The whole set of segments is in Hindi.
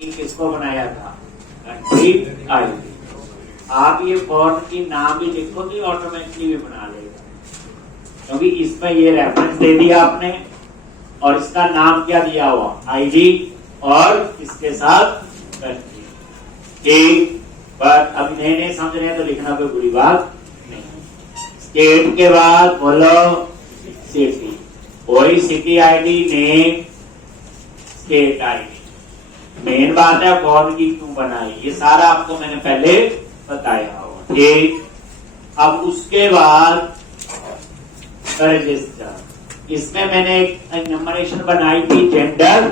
किसको बनाया था? Country ID. आप ये फॉर्म की नाम भी लिखो तो ऑटोमेटिकली भी बना लेगा, क्योंकि इसमें ये रेफरेंस दे दिया आपने और इसका नाम क्या दिया हुआ? आईडी, और इसके साथ कंट्री। ठीक, बट अभी नए नए समझ रहे हैं तो लिखना कोई बुरी बात नहीं। स्टेट के बाद बोलो सिटी, वही city ID, name, state ID. Main बात है फॉर्म की क्यों बनाई, ये सारा आपको मैंने पहले बताया होगा। ठीक, अब उसके बाद रजिस्टर, इसमें मैंने एक नंबरेशन बनाई थी जेंडर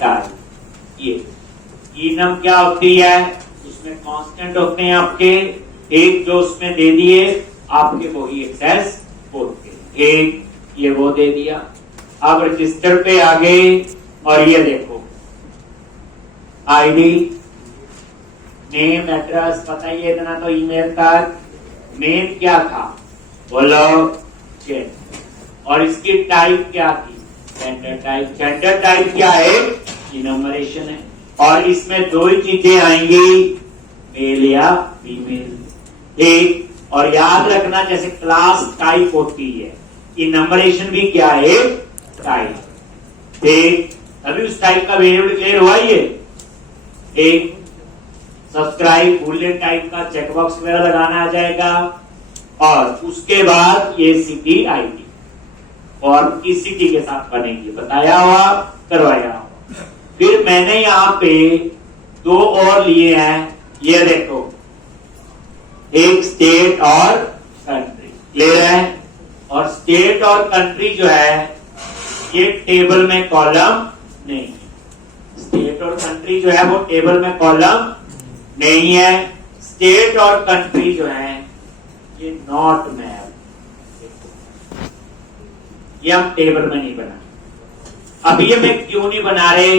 टाइप। ये नम क्या होती है, उसमें कांस्टेंट होते हैं आपके, एक जो उसमें दे दिए आपके वही एक्सेस होते हैं। एक ये वो दे दिया। अब रजिस्टर पे आ गए और ये देखो आईडी, नेम, एड्रेस, पता ही है इतना तो ईमेल तक। मेन क्या था बोलो जेंडर, और इसकी टाइप क्या थी? Gender type. जेंडर टाइप क्या है? इनमरेशन है, और इसमें दो ही चीजें आएंगी, मेल या फीमेल। ठीक, और याद रखना जैसे क्लास टाइप होती है, इनमरेशन भी क्या है? टाइप। ठीक, अभी उस टाइप का वेरिएबल क्लियर हुआ ये। एक सब्सक्राइब बुलेट टाइप का चेकबॉक्स वगैरह लगाना आ जाएगा, और उसके बाद ये सिटी आईडी और किस सिटी के साथ बनेगी बताया हुआ, करवाया हुआ। फिर मैंने यहाँ पे दो और लिए हैं, ये देखो, एक स्टेट और कंट्री। क्लियर है? और स्टेट और कंट्री जो है ये टेबल में कॉलम नहीं, स्टेट और कंट्री जो है वो टेबल में कॉलम नहीं है। स्टेट और कंट्री जो है ये नॉट मैप, ये हम टेबल में नहीं बना। अब ये मैं क्यों नहीं बना रहे,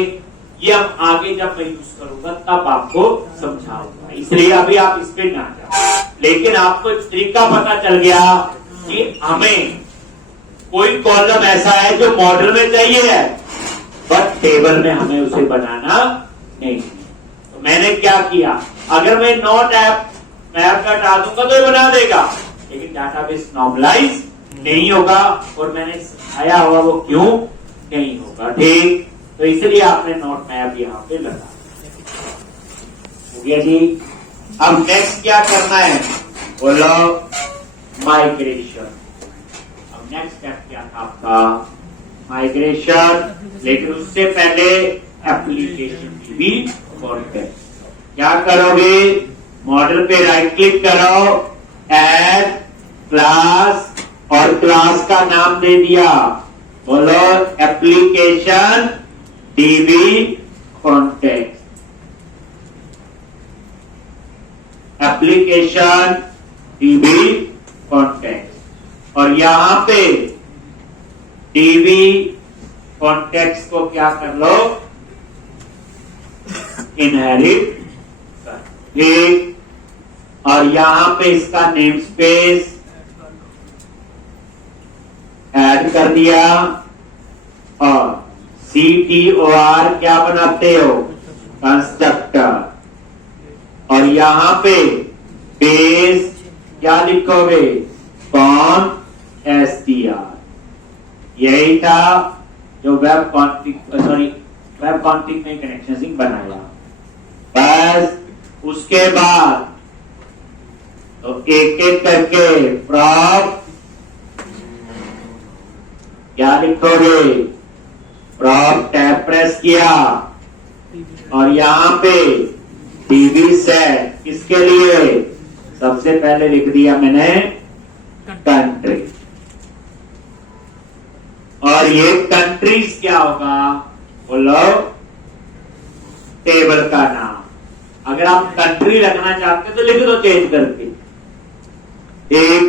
ये हम आगे जब मैं यूज करूंगा तब आपको समझाऊंगा, इसलिए अभी आप इस पे ना जाओ। लेकिन आपको एक तरीका पता चल गया कि हमें कोई कॉलम ऐसा है जो मॉडल में चाहिए है बट टेबल में हमें उसे बनाना नहीं। तो मैंने क्या किया, अगर मैं नॉट मैप का हटा दूंगा तो ये बना देगा, लेकिन डाटाबेस नॉर्मलाइज नहीं होगा, और मैंने सिखाया हुआ वो क्यों नहीं होगा। ठीक, तो इसलिए आपने नॉट मैप यहाँ पे लगा। हो गया जी। अब नेक्स्ट क्या करना है बोलो? माइग्रेशन। अब नेक्स्ट स्टेप क्या था आपका? माइग्रेशन। लेकिन उससे पहले एप्लीकेशन की भी इम्पोर्टेंट। क्या करोगे? मॉडल पे राइट क्लिक करो, ऐड क्लास, और क्लास का नाम दे दिया, बोलो application DB contact. Application DB contact, और यहां पे डीबी कॉन्टेक्ट को क्या कर लो? इनहेरिट कर। ठीक, और यहां पे इसका नेम स्पेस ऐड कर दिया, और CTOR क्या बनाते हो? कंस्ट्रक्टर। और यहां पे बेस क्या लिखोगे? constr। यही था जो वेब कॉन्फ़िग में कनेक्शन सिंक बनाया। बस उसके बाद तो एक एक करके प्रॉप क्या लिखोगे? प्रॉप टैब प्रेस किया, और यहां पे डीबी सेट किसके लिए? सबसे पहले लिख दिया मैंने कंट्री, और ये कंट्रीज क्या होगा बोलो? टेबल का नाम। अगर आप कंट्री रखना चाहते तो लिख दो चेंज करके। एक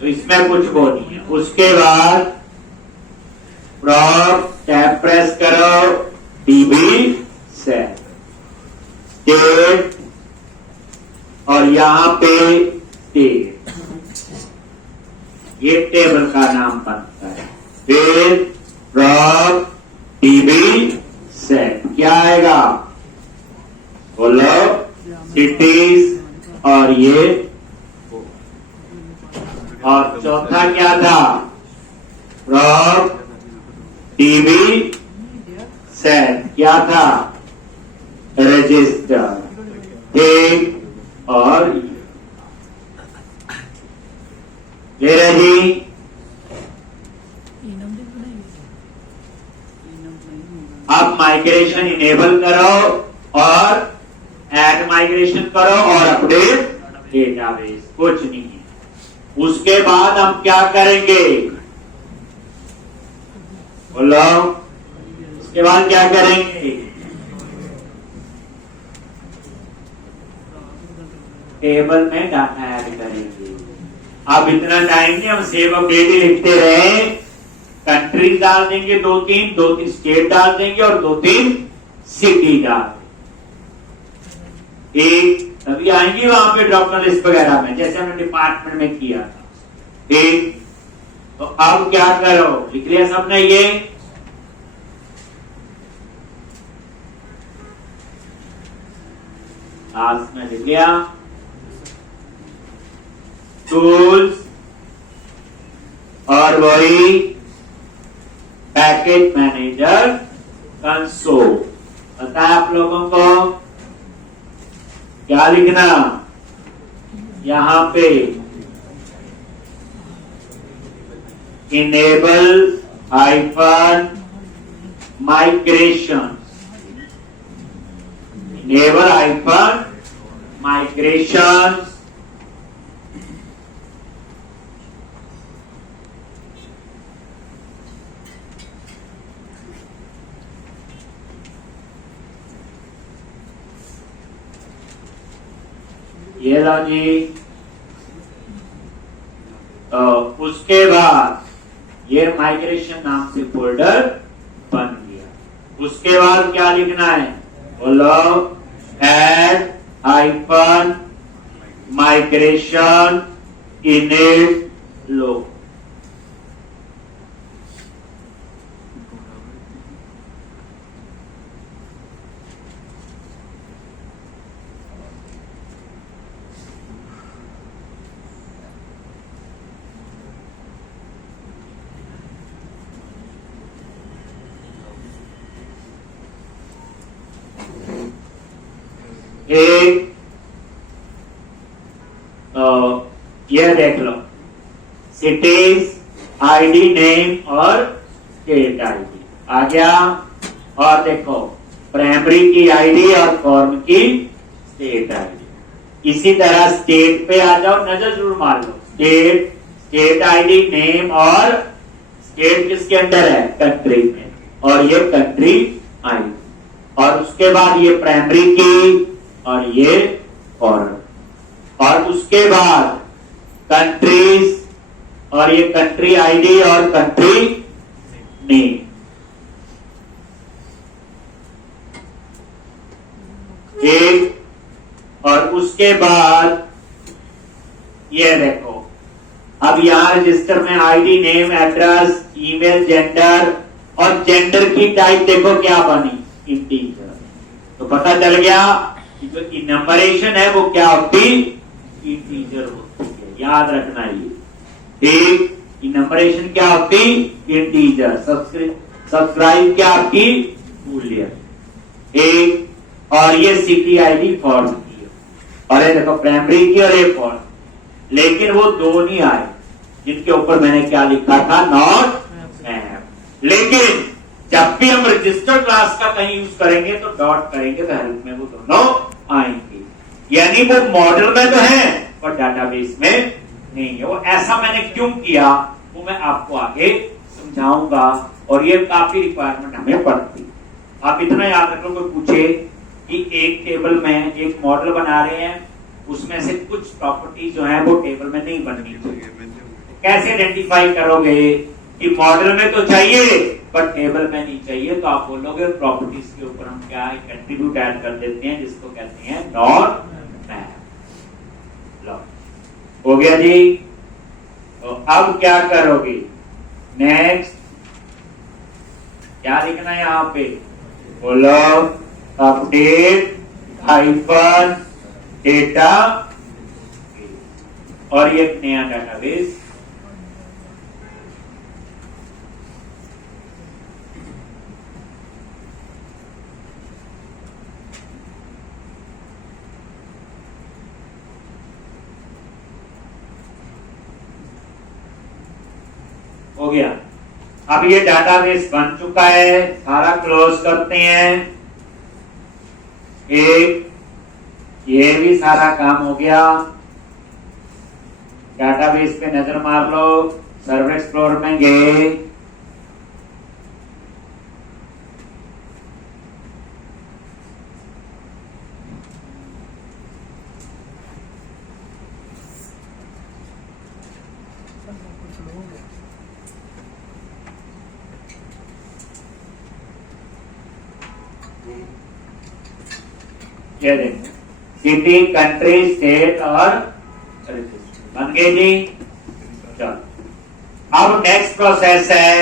तो इसमें कुछ वो नहीं है। उसके बाद प्रॉप टैब प्रेस करो, डीबी सेट, स्टेट, और यहां पे स्टेट, ये टेबल का नाम बनता है। फिर प्रॉप डीबी सेट क्या आएगा? बोलो सिटीज और ये, और चौथा क्या था? फ्रॉम टीवी सेट, क्या था? रजिस्टर, ठीक। और ये रही। अब माइग्रेशन इनेबल करो और ऐड माइग्रेशन करो और अपडेट डेटाबेस, कुछ नहीं है। उसके बाद हम क्या करेंगे? बोलो, उसके बाद क्या करेंगे? टेबल में डाटा ऐड करेंगे। अब इतना टाइम नहीं, हम सेव अपडेट ही लिखते रहे। कंट्री डाल देंगे, दो तीन स्टेट डाल देंगे और 2-3 सिटी डाल देंगे। एक तभी आएंगी वहां पे ड्रॉप डाउन लिस्ट वगैरह में, जैसे हमने डिपार्टमेंट में किया था। ठीक, तो अब क्या करो? लिख लिया सबने? ये लास्ट में लिख लिया। टूल्स और वही पैकेज मैनेजर कंसोल। पता है आप लोगों को क्या लिखना? यहां पे enable hyphen migration, enable hyphen migration ये लो जी। तो उसके बाद ये माइग्रेशन नाम से फोल्डर बन गया। उसके बाद क्या लिखना है? बोलो ऐड हाइफन माइग्रेशन इनेट लो। एक ये देख लो, सिटीज आईडी नेम और स्टेट आईडी आ गया। और देखो प्राइमरी की आईडी और फॉर्म की स्टेट आईडी। इसी तरह स्टेट पे आ जाओ, नजर जरूर मार लो। स्टेट आईडी नेम और स्टेट किसके अंदर है? कंट्री में, और ये कंट्री आईडी। और उसके बाद ये प्राइमरी की और ये फॉर्म, और उसके बाद कंट्रीज और ये कंट्री आईडी और कंट्री नेम। एक, और उसके बाद ये देखो, अब यहां रजिस्टर में ID name address email gender, और जेंडर की टाइप देखो क्या बनी? इंटीजर। तो पता चल गया कि जो नंबरेशन है वो क्या होती? इंटीजर होती है। याद रखना ये, ठीक। नंबरेशन क्या होती? इंटीजर। सब्सक्राइब क्या आपकी? बूलियन। एक, और ये सिटी आईडी फॉर्म की, और ये देखो प्राइमरी की और ये फॉर्म। लेकिन वो दो नहीं आए जिनके ऊपर मैंने क्या लिखा था? Not M. लेकिन जब भी हम रजिस्टर क्लास का कहीं यूज करेंगे तो डॉट करेंगे तो हेल्प में वो दोनों आएंगे। यानी वो मॉडल में तो है पर डाटाबेस में नहीं है। वो ऐसा मैंने क्यों किया वो मैं आपको आगे समझाऊंगा, और ये काफी रिक्वायरमेंट हमें पड़ती। आप इतना याद रख लो, कोई पूछे कि एक टेबल में एक मॉडल बना रहे हैं, उसमें से कुछ प्रॉपर्टी जो है वो टेबल में नहीं बननी चाहिए, कैसे आइडेंटिफाई करोगे कि मॉडल में तो चाहिए पर टेबल में नहीं चाहिए? तो आप बोलोगे प्रॉपर्टीज के ऊपर हम क्या कंट्रीब्यूट ऐड कर देते हैं, जिसको कहते हैं नॉट मैप। लो हो गया जी। तो अब क्या करोगे? नेक्स्ट क्या लिखना है यहाँ पे? बोलो अपडेट हाइफन डेटा, और ये एक नया डेटाबेस हो गया। अब ये डाटाबेस बन चुका है, सारा क्लोज करते हैं। एक ये भी सारा काम हो गया। डाटाबेस पे नजर मार लो, सर्वर एक्सप्लोरर में गए, ये देखो सिटी, कंट्री, स्टेट और बन गए जी। चलो अब नेक्स्ट प्रोसेस है,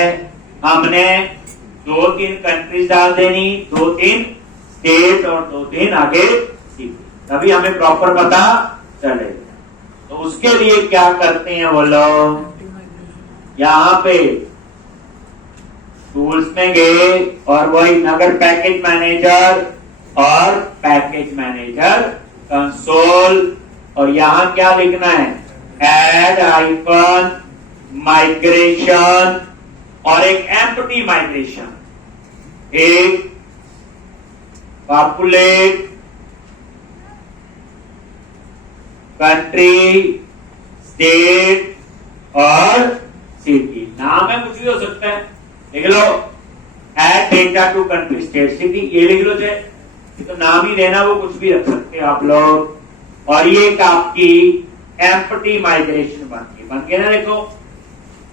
हमने 2-3 कंट्रीज डाल देनी, 2-3 स्टेट और 2-3 आगे सिटी, तभी हमें प्रॉपर पता चलेगा। तो उसके लिए क्या करते हैं वो लोग, यहाँ पे टूल्स में गए और वही नगर पैकेज मैनेजर और पैकेज मैनेजर कंसोल, और यहां क्या लिखना है, ऐड हाइफन माइग्रेशन और एक एम्प्टी माइग्रेशन, एक पॉपुलेट कंट्री, स्टेट और सिटी। नाम है कुछ भी हो सकता है, लिख लो add data to country, state, city, ये लिख लो चाहे, तो नाम ही देना, वो कुछ भी रख सकते हैं आप लोग। और ये एक आपकी एम्प्टी माइग्रेशन बन गया ना, देखो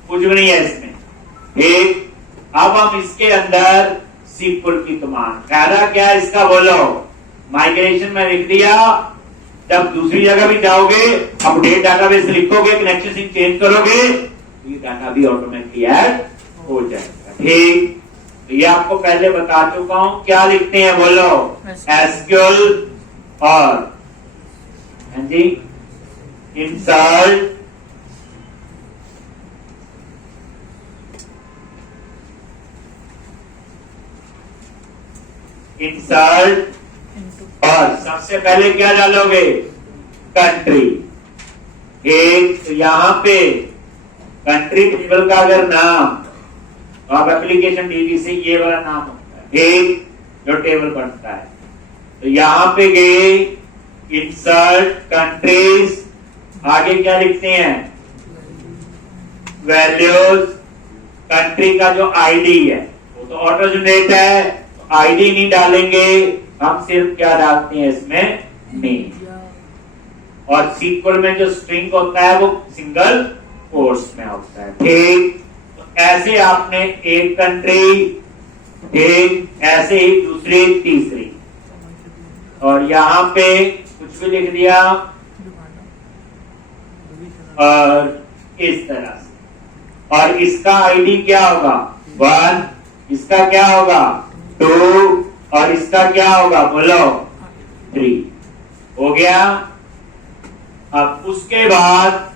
कुछ भी नहीं है इसमें, ठीक। अब हम इसके अंदर SQL की कमांड, फायदा क्या है इसका बोलो, माइग्रेशन में लिख दिया, जब दूसरी जगह भी जाओगे अपडेट डाटाबेस लिखोगे, कनेक्शन सिंक चेंज करोगे, ये डाटा भी ऑटोमेटिकली ऐड हो जाएगा, ठीक। तो ये आपको पहले बता चुका हूं, क्या लिखते हैं बोलो, SQL और हाँ जी इंसर्ट और सबसे पहले क्या डालोगे, कंट्री। एक तो यहां पे कंट्री टेबल का अगर नाम, तो आप एप्लीकेशन डीबी से ये वाला नाम होता है, एक जो टेबल बनता है, तो यहां पे गए इंसर्ट कंट्रीज, आगे क्या लिखते हैं, वैल्यूज, कंट्री का जो आईडी है वो तो ऑटो जनरेट है, तो आईडी नहीं डालेंगे, हम सिर्फ क्या डालते हैं इसमें, नेम। और SQL में जो स्ट्रिंग होता है वो सिंगल कोट्स में होता है, ठीक। ऐसे आपने एक कंट्री, ठीक, ऐसे ही दूसरी, तीसरी, और यहां पे कुछ भी लिख दिया, और इस तरह से। और इसका आईडी क्या होगा, 1, इसका क्या होगा, 2, और इसका क्या होगा बोलो, 3, हो गया। अब उसके बाद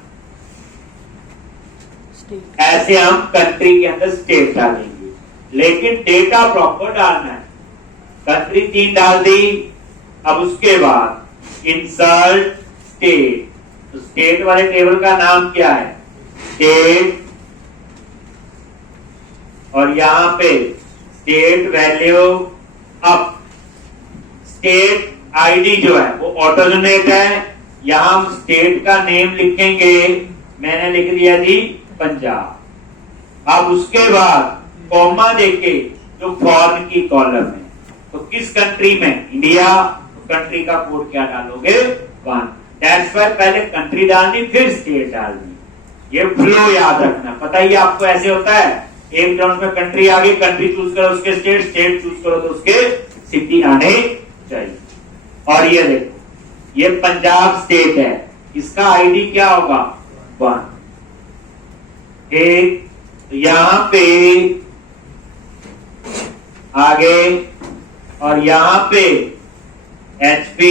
ऐसे हम कंट्री के अंदर स्टेट डालेंगे, लेकिन डेटा प्रॉपर डालना है। कंट्री 3 डाल दी, अब उसके बाद इंसर्ट स्टेट, तो स्टेट वाले टेबल का नाम क्या है, स्टेट, और यहां पे स्टेट वैल्यू, अब स्टेट आईडी जो है वो ऑटो जनरेट है, यहां हम स्टेट का नेम लिखेंगे, मैंने लिख दिया जी पंजाब। अब उसके बाद कॉमा देके जो फॉरेन की कॉलम है, तो किस कंट्री में, इंडिया, तो कंट्री का कोड क्या डालोगे, 1। दैट्स व्हाई पहले कंट्री डालनी फिर स्टेट डालनी, ये फ्लो याद रखना। पता ही आपको ऐसे होता है, एक राउंड में कंट्री आ गई, कंट्री चूज करो उसके स्टेट, स्टेट चूज करो तो उसके सिटी आने चाहिए। और ये देखो ये पंजाब स्टेट है, इसका आईडी क्या होगा, 1, ठीक। तो यहां पे आगे, और यहां पे HP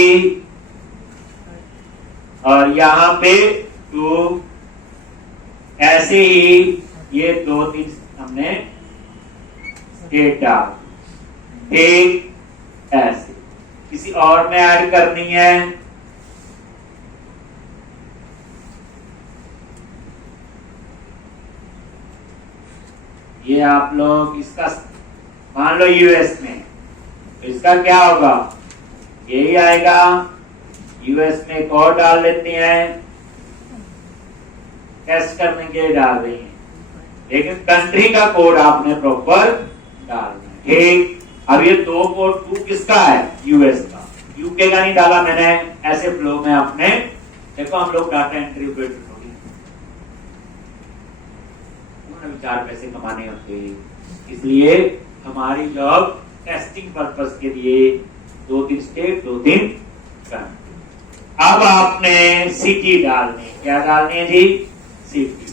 और यहाँ पे 2, ऐसे ही ये 2-3 हमने स्टेट डाल, ठीक, ऐसे। किसी और में ऐड करनी है, ये आप लोग इसका मान लो यूएस में, तो इसका क्या होगा, यही आएगा। यूएस में एक और डाल लेते हैं, टेस्ट करने के लिए डाल रही हैं, लेकिन कंट्री का कोड आपने प्रॉपर डालना है, ठीक। अब ये 2 कोड 2 किसका है, यूएस का, यूके का नहीं डाला मैंने, ऐसे फ्लो में आपने देखो, हम लोग डाटा एंट्री ऑपरेटर थोड़ी, उन्होंने 4 पैसे कमाने होते, इसलिए हमारी जॉब टेस्टिंग पर्पस के लिए 2-3 स्टेट 2-3 कंट्री। अब आपने सिटी डालनी, क्या डालनी है जी, सिटी,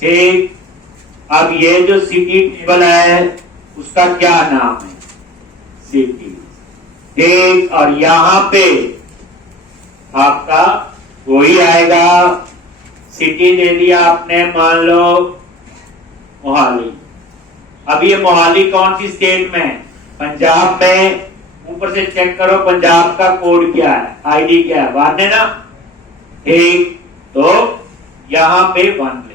ठीक। अब ये जो सिटी टेबल है उसका क्या नाम है, सिटी, ठीक। और यहां पे आपका वही आएगा, सिटी दे दिया आपने, मान लो मोहाली। अब ये मोहाली कौन सी स्टेट में, पंजाब में। ऊपर से चेक करो पंजाब का कोड क्या है, आईडी क्या है, 1 है ना, ठीक। तो यहां पे 1 ले।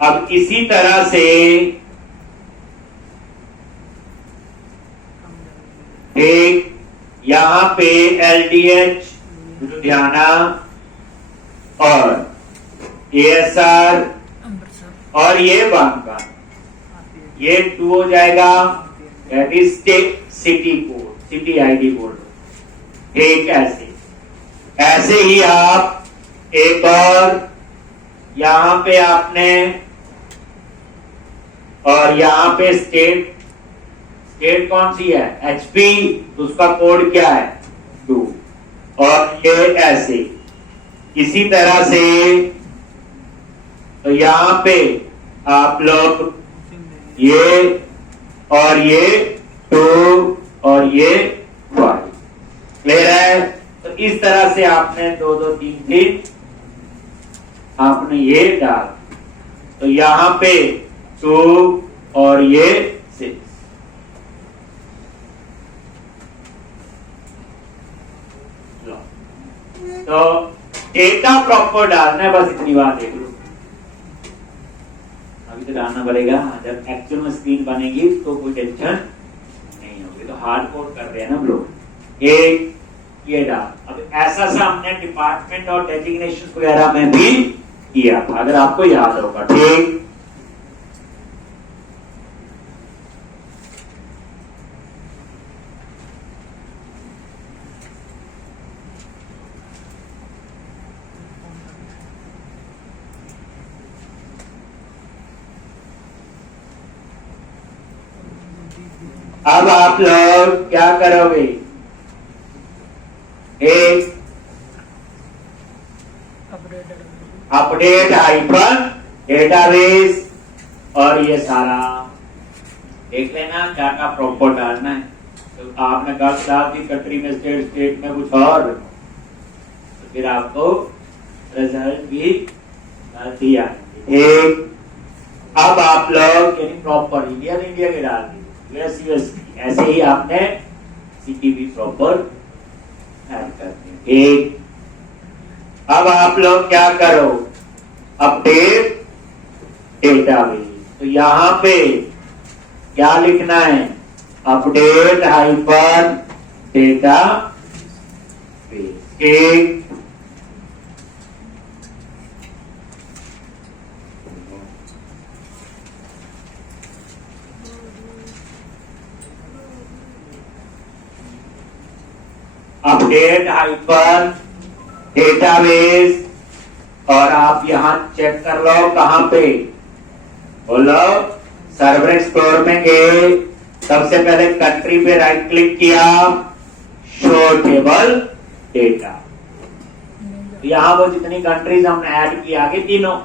अब इसी तरह से ठीक, यहां पे LDH लुधियाना और ASR और ये बांका, ये 2 हो जाएगा, that is city code, city ID बोल, ठीक। ऐसे ही आप एक और यहां पे आपने, और यहां पे स्टेट कौन सी है, HP, तो उसका कोड क्या है, 2। और ये ऐसे इसी तरह से, तो यहां पे आप लोग ये और ये 2 और ये 5, क्लियर है। तो इस तरह से आपने 2-2-3-3 आपने ये डाल, तो यहां पे 2 और ये 6, तो डेटा प्रॉपर डालना है, बस इतनी बात देख लो। अभी तो डालना पड़ेगा, जब एक्चुअल में स्क्रीन बनेगी तो कोई टेंशन नहीं होगी। तो हार्ड कोड कर रहे हैं ना हम लोग, एक ये डाल। अब ऐसा सा हमने डिपार्टमेंट और डेजिग्नेशन वगैरह में भी किया था, अगर आपको याद होगा, ठीक। अब आप लोग क्या करोगे, एक अपडेट हाइफन डेटाबेस, और ये सारा देख लेना क्या क्या प्रॉपर डालना है। तो आपने गलत डाल दी कंट्री में, स्टेट में कुछ और, तो फिर आपको रिजल्ट भी गलती आएगी, ठीक। अब आप लोग यानी प्रॉपर इंडिया के डाल दी, यूएस ऐसे ही आपने सिटी भी प्रॉपर ऐड करते हैं, ठीक। अब आप लोग क्या करो, अपडेट डेटाबेस, तो यहां पे क्या लिखना है, अपडेट हाइपर डेटा बेस, ठीक। अपडेट हाइपर डेटाबेस, और आप यहां चेक कर लो कहां पे, बोलो सर्वर एक्सप्लोर में गए, सबसे पहले कंट्री पे राइट क्लिक किया, शो टेबल डेटा, यहां वो जितनी कंट्रीज हमने ऐड की आगे तीनों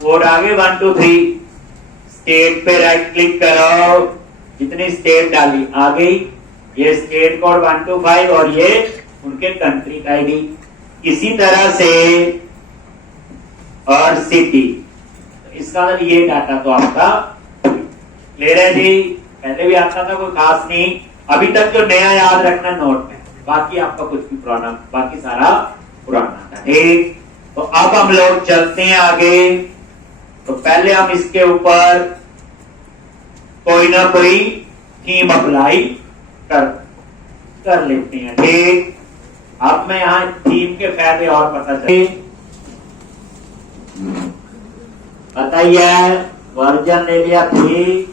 कोड आगे 1 2 3, स्टेट पे राइट क्लिक करो, जितनी स्टेट डाली आ गई, ये स्टेट कोड 1 2 5 और ये उनके कंट्री का आईडी। इसी तरह से और सिटी, इसका मतलब ये डाटा तो आपका क्लियर है जी। पहले भी आता था, कोई खास नहीं। अभी तक जो नया याद रखना नोट में, बाकी आपका कुछ भी पुराना, बाकी सारा पुराना था। ठीक, तो अब हम लोग चलते हैं आगे। तो पहले हम इसके ऊपर कोई ना कोई थीम अप्लाई कर लेते हैं। ठीक, अब मैं यहां थीम के फायदे और बताइए। वर्जन ले लिया 3,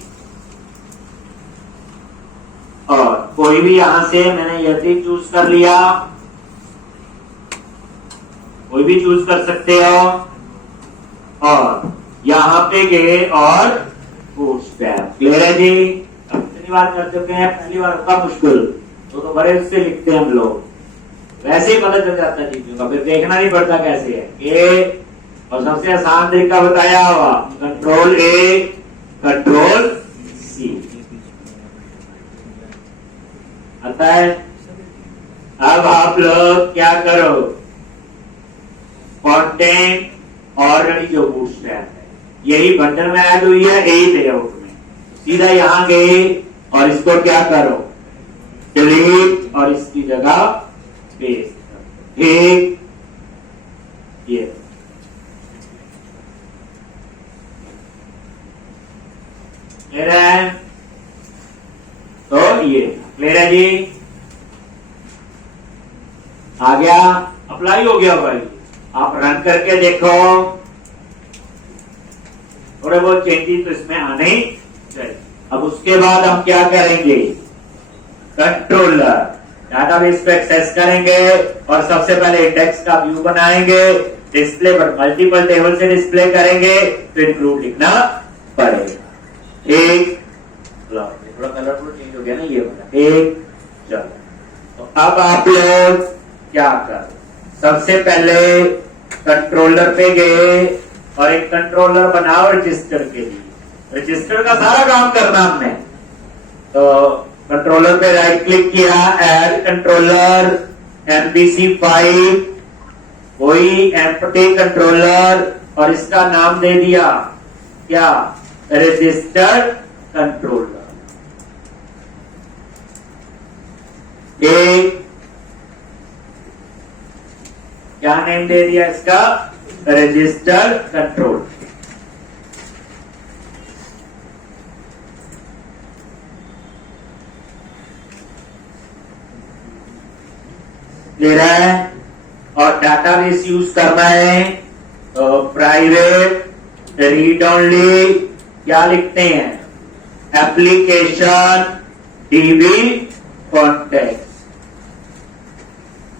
और कोई भी यहां से मैंने यदि चूज कर लिया, कोई भी चूज कर सकते हो। और यहां पे गए और बूटस्ट्रैप, क्लियर है जी। अब कितनी बार कर चुके हैं, पहली बार का मुश्किल तो बड़े से लिखते हैं हम लोग, वैसे ही पता चल जाता है चीजों का, फिर देखना नहीं पड़ता कैसे है ये। और सबसे आसान तरीका बताया हुआ, कंट्रोल ए कंट्रोल सी आता है। अब आप लोग क्या करो, कंटेंट ऑलरेडी जो बूटस्ट्रैप है यही बंडल में ऐड हुई है, यही लेआउट में, सीधा यहां गए और इसको क्या करो, डिलीट, और इसकी जगह पेस्ट। ठीक, ये क्लियर है। तो ये क्लियर है जी, आ गया, अप्लाई हो गया भाई। आप रन करके देखो, थोड़े बहुत चेंजेस तो इसमें आने ही चाहिए। अब उसके बाद हम क्या करेंगे, कंट्रोलर डाटाबेस को एक्सेस करेंगे और सबसे पहले इंडेक्स का व्यू बनाएंगे, डिस्प्ले पर मल्टीपल टेबल से डिस्प्ले करेंगे, तो इंक्लूड लिखना पड़ेगा। एक थोड़ा कलरफुल चेंज हो गया ना ये वाला। एक, चलो तो अब आप लोग क्या कर, सबसे पहले कंट्रोलर पे गए और एक कंट्रोलर बनाओ रजिस्टर के लिए। रजिस्टर का सारा काम करना हमने, तो कंट्रोलर पे राइट क्लिक किया, ऐड कंट्रोलर, MVC5, कोई एम्प्टी कंट्रोलर, और इसका नाम दे दिया क्या, रजिस्टर कंट्रोलर। एक क्या नेम दे दिया इसका, रजिस्टर कंट्रोल। क्लियर है। और डाटाबेस यूज करना है तो प्राइवेट रीड ओनली, क्या लिखते हैं, एप्लीकेशन डीबी कॉन्टेक्ट।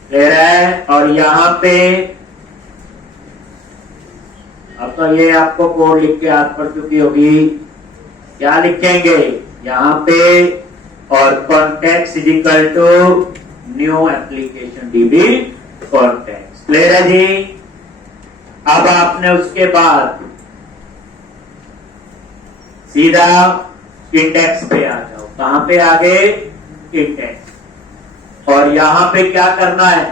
क्लियर है। और यहां पे अब तो ये आपको कोड लिख के याद पड़ चुकी होगी, क्या लिखेंगे यहां पे, और contact is equal to new application DB contact. Clear है जी। अब आपने उसके बाद सीधा इंडेक्स पे आ जाओ, कहां पे आगे, इंडेक्स, और यहां पे क्या करना है,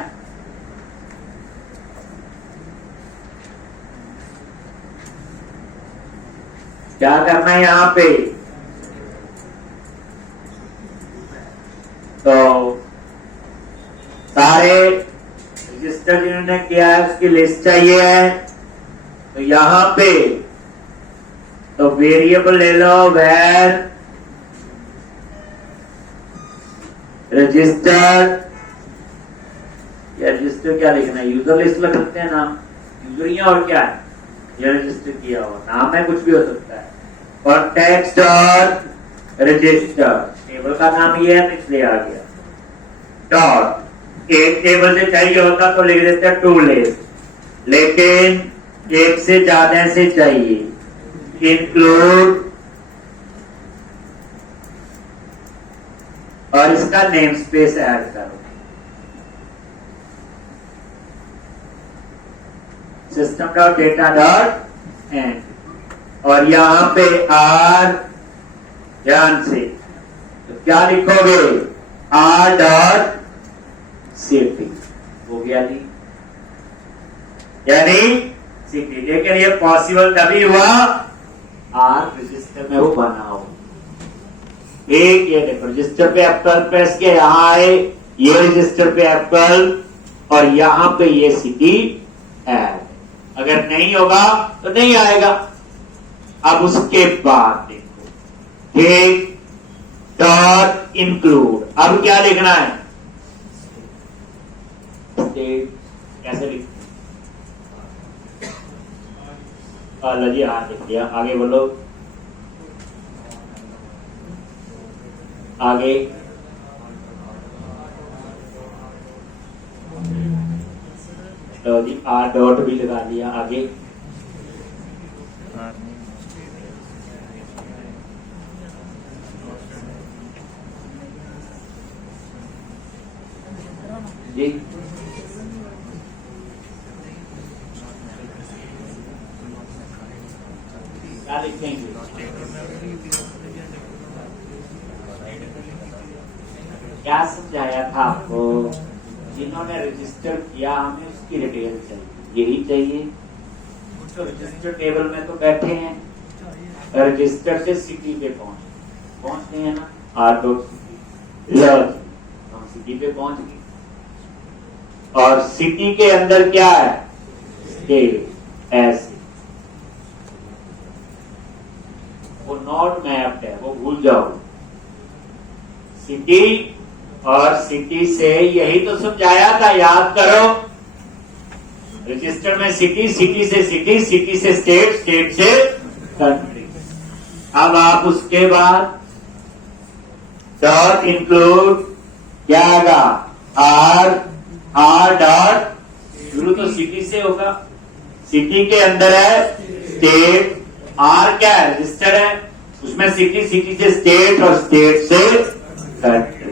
क्या करना है यहां पे, तो सारे रजिस्टर जिन्होंने किया है उसकी लिस्ट चाहिए है। तो यहां पे तो वेरिएबल ले लो, वेर रजिस्टर, या रजिस्टर क्या लिखना है, यूजर लिस्ट लग सकते हैं ना, यूजर ही और क्या है, ये रजिस्टर किया हुआ नाम है, कुछ भी हो सकता है। कॉन्टेक्स्ट और रजिस्टर, टेबल का नाम ये है इसलिए आ गया। डॉट, एक टेबल से चाहिए होता तो लिख देते हैं टू लिस्ट, लेकिन एक से ज्यादा से चाहिए, इंक्लूड, और इसका नेम स्पेस ऐड करो, system dot data dot and, और यहां पे आर, ध्यान से तो क्या लिखोगे, आर डॉट सिटी हो गया जी, यानी सिटी। लेकिन ये पॉसिबल तभी हुआ आर रजिस्टर में वो बना हो। एक ये देखो रजिस्टर पे F12 प्रेस किया, यहां आए ये रजिस्टर पे F12 और यहां पे ये सिटी ऐड। अगर नहीं होगा तो नहीं आएगा। अब उसके बाद देखो टेक डॉट इंक्लूड, अब क्या लिखना है? स्टेट कैसे लिखते? जी हाँ लिख दिया। आगे बोलो, आगे तो जी आर डॉट भी लगा दिया। आगे जी क्या लिखेंगे? क्या समझाया था आपको? जिन्होंने रजिस्टर किया हमें उसकी डिटेल चाहिए, यही चाहिए। तो रजिस्टर टेबल में तो बैठे हैं, रजिस्टर से सिटी पे पहुंचते हैं ना, आर डॉट सिटी पे पहुंच गए। और सिटी के अंदर क्या है? स्टेट। ऐसे वो नॉट मैप्ड है, वो भूल जाओ। सिटी और सिटी से यही तो समझाया था, याद करो। रजिस्टर में सिटी, सिटी से सिटी, सिटी से स्टेट, स्टेट से कंट्री। अब आप उसके बाद डॉट इंक्लूड क्या आएगा? आर डॉट, शुरू तो सिटी से होगा, सिटी के अंदर है स्टेट, आर क्या है? रजिस्टर है, उसमें सिटी, सिटी से स्टेट और स्टेट से कंट्री।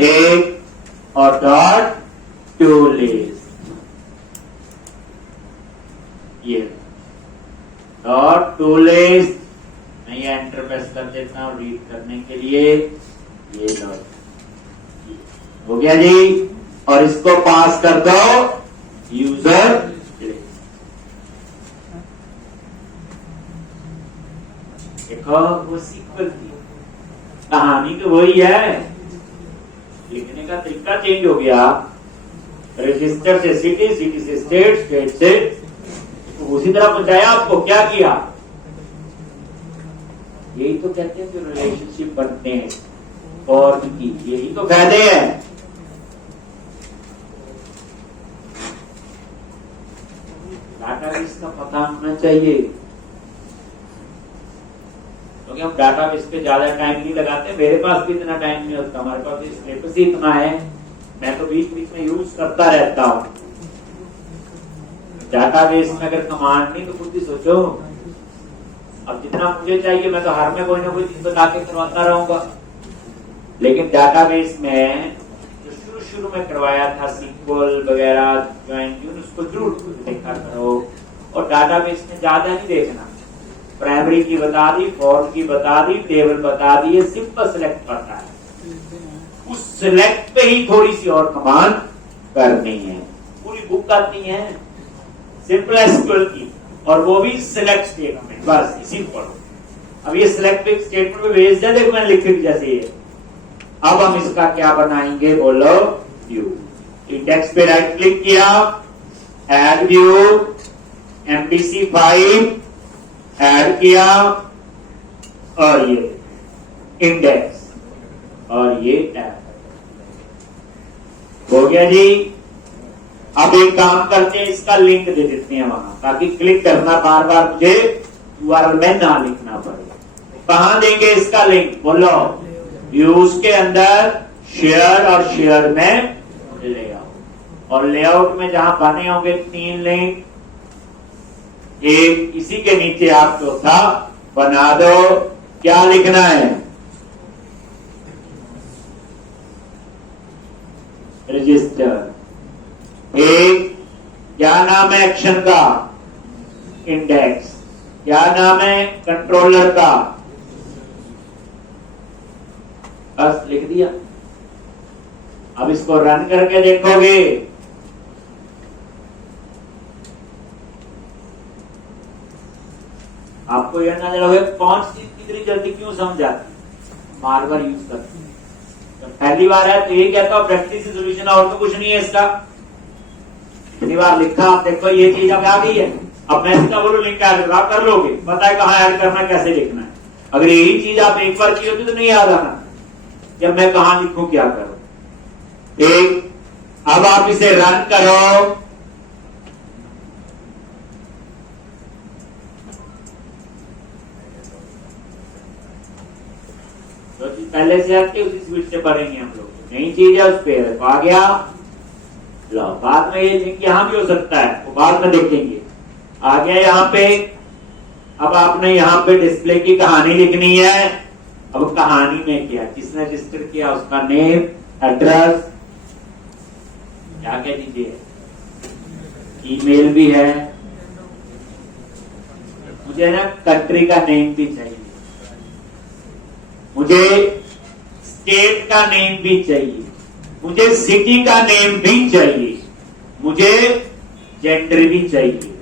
एक और डॉट टू लिस्ट, ये डॉट टू लिस्ट। मैं ये एंटर प्रेस कर देता हूं रीड करने के लिए। ये डॉट हो गया जी। और इसको पास कर दो यूजर लिस्ट। देखो वो सीक्वल थी, कहानी तो वही है, लिखने का तरीका चेंज हो गया। रजिस्टर से सिटी, सिटी से स्टेट, स्टेट से तो उसी तरह पहुंचाया आपको। क्या किया? यही तो कहते हैं जो रिलेशनशिप बनते हैं और की, यही तो फायदे हैं। डाटाबेस का पता होना चाहिए, क्योंकि हम डाटाबेस पे ज्यादा टाइम नहीं लगाते। मेरे पास भी इतना टाइम नहीं होता, हमारे पास सिलेबस ही इतना है। मैं तो बीच बीच में यूज करता रहता हूँ। डाटाबेस में अगर कमांड नहीं तो खुद ही सोचो। अब जितना मुझे चाहिए मैं तो हर में कोई ना कोई चीज बता के करवाता रहूंगा। लेकिन डाटाबेस में जो शुरू में करवाया था सीक्वल वगैरह ज्वाइन, उसको जरूर देखा करो। और डाटाबेस में ज्यादा नहीं देखना, प्राइमरी की बता दी, फॉर्म की बता दी, टेबल बता दी, सिंपल सिलेक्ट करना है। उस सिलेक्ट पे ही थोड़ी सी और कमांड करनी है। पूरी बुक आती है सिंपल एसक्यूएल की, और वो भी सिलेक्ट स्टेटमेंट, बस इसी पढ़ो। अब ये सिलेक्ट स्टेटमेंट में भेज दिया, देखो मैंने लिखे जैसे ये। अब हम इसका क्या बनाएंगे? बोलो व्यू। इंडेक्स पे राइट क्लिक किया, add view, MVC file add किया, और ये इंडेक्स और ये ऐड हो गया जी। अब एक काम करते हैं, इसका लिंक दे देते हैं वहां, ताकि क्लिक करना बार बार मुझे URL में ना लिखना पड़े। कहां देंगे इसका लिंक? बोलो व्यूज के अंदर शेयर, और शेयर में लेआउट। और लेआउट में जहां बने होंगे 3 लिंक, एक इसी के नीचे आप चौथा बना दो। क्या लिखना है? रजिस्टर। एक क्या नाम है एक्शन का? इंडेक्स। क्या नाम है कंट्रोलर का? बस लिख दिया। अब इसको रन करके देखोगे, आपको यह नजर होगा कौन सी कितनी जल्दी क्यों समझ आती, बार बार यूज करते हैं। तो पहली बार है तो ये कहता हूं प्रैक्टिस सोल्यूशन, और तो कुछ नहीं है इसका। इतनी बार लिखा, आप देखो ये चीज अब आ गई है। अब मैं इसका बोलूं लिंक ऐड आप कर लोगे, पता है कहाँ ऐड करना, कैसे लिखना है। अगर यही चीज आप एक बार की होती तो नहीं याद आना, जब मैं कहां लिखूं क्या करूं। एक, अब आप इसे रन करो, तो पहले से आती उसी स्पीड से पढ़ेंगे हम लोग, नई चीज है उस पर आ गया। लो बाद में ये लिंक यहां भी हो सकता है, वो बाद में देखेंगे। आ गया यहाँ पे, अब आपने यहाँ पे डिस्प्ले की कहानी लिखनी है। अब कहानी में क्या, किसने रजिस्टर किया, उसका नेम, एड्रेस, क्या कह दीजिए, ईमेल भी है, मुझे ना कंट्री का नेम भी चाहिए, मुझे स्टेट का नेम भी चाहिए, मुझे सिटी का नेम भी चाहिए, मुझे जेंडर भी चाहिए,